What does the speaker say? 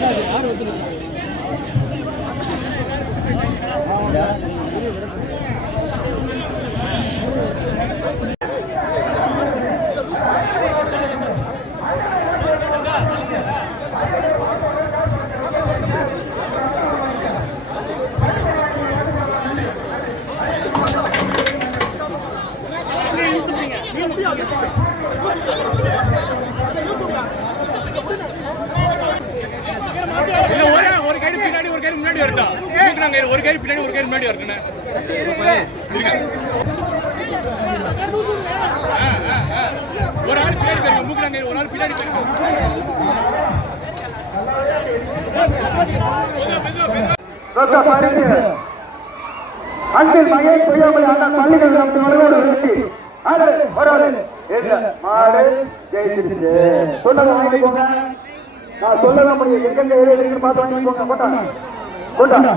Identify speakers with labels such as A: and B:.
A: Yeah. கயிறு ஒரு கயிறு பின்னாடி ஒரு கயிறு முன்னாடி வரட்டுண்ணே ஒரு ஆள் பின்னாடி போயிருங்க. மூக்கலாம் ஒரு ஆள் பின்னாடி போயிருங்க. மெதுவா,
B: மகேஷ் பொய்யாமலை அண்ணன் பள்ளிகள் நமக்கு வருவோடு வெற்றி ஒரு மாடு. ஜெயிச்சிருச்சு சொன்னதை வாங்கிக்கோங்க. நான் சொல்லவே முடியும். எங்கெங்க எது இருக்குன்னு பார்த்து வாங்கிக்கோங்க. கொண்டா கொண்டா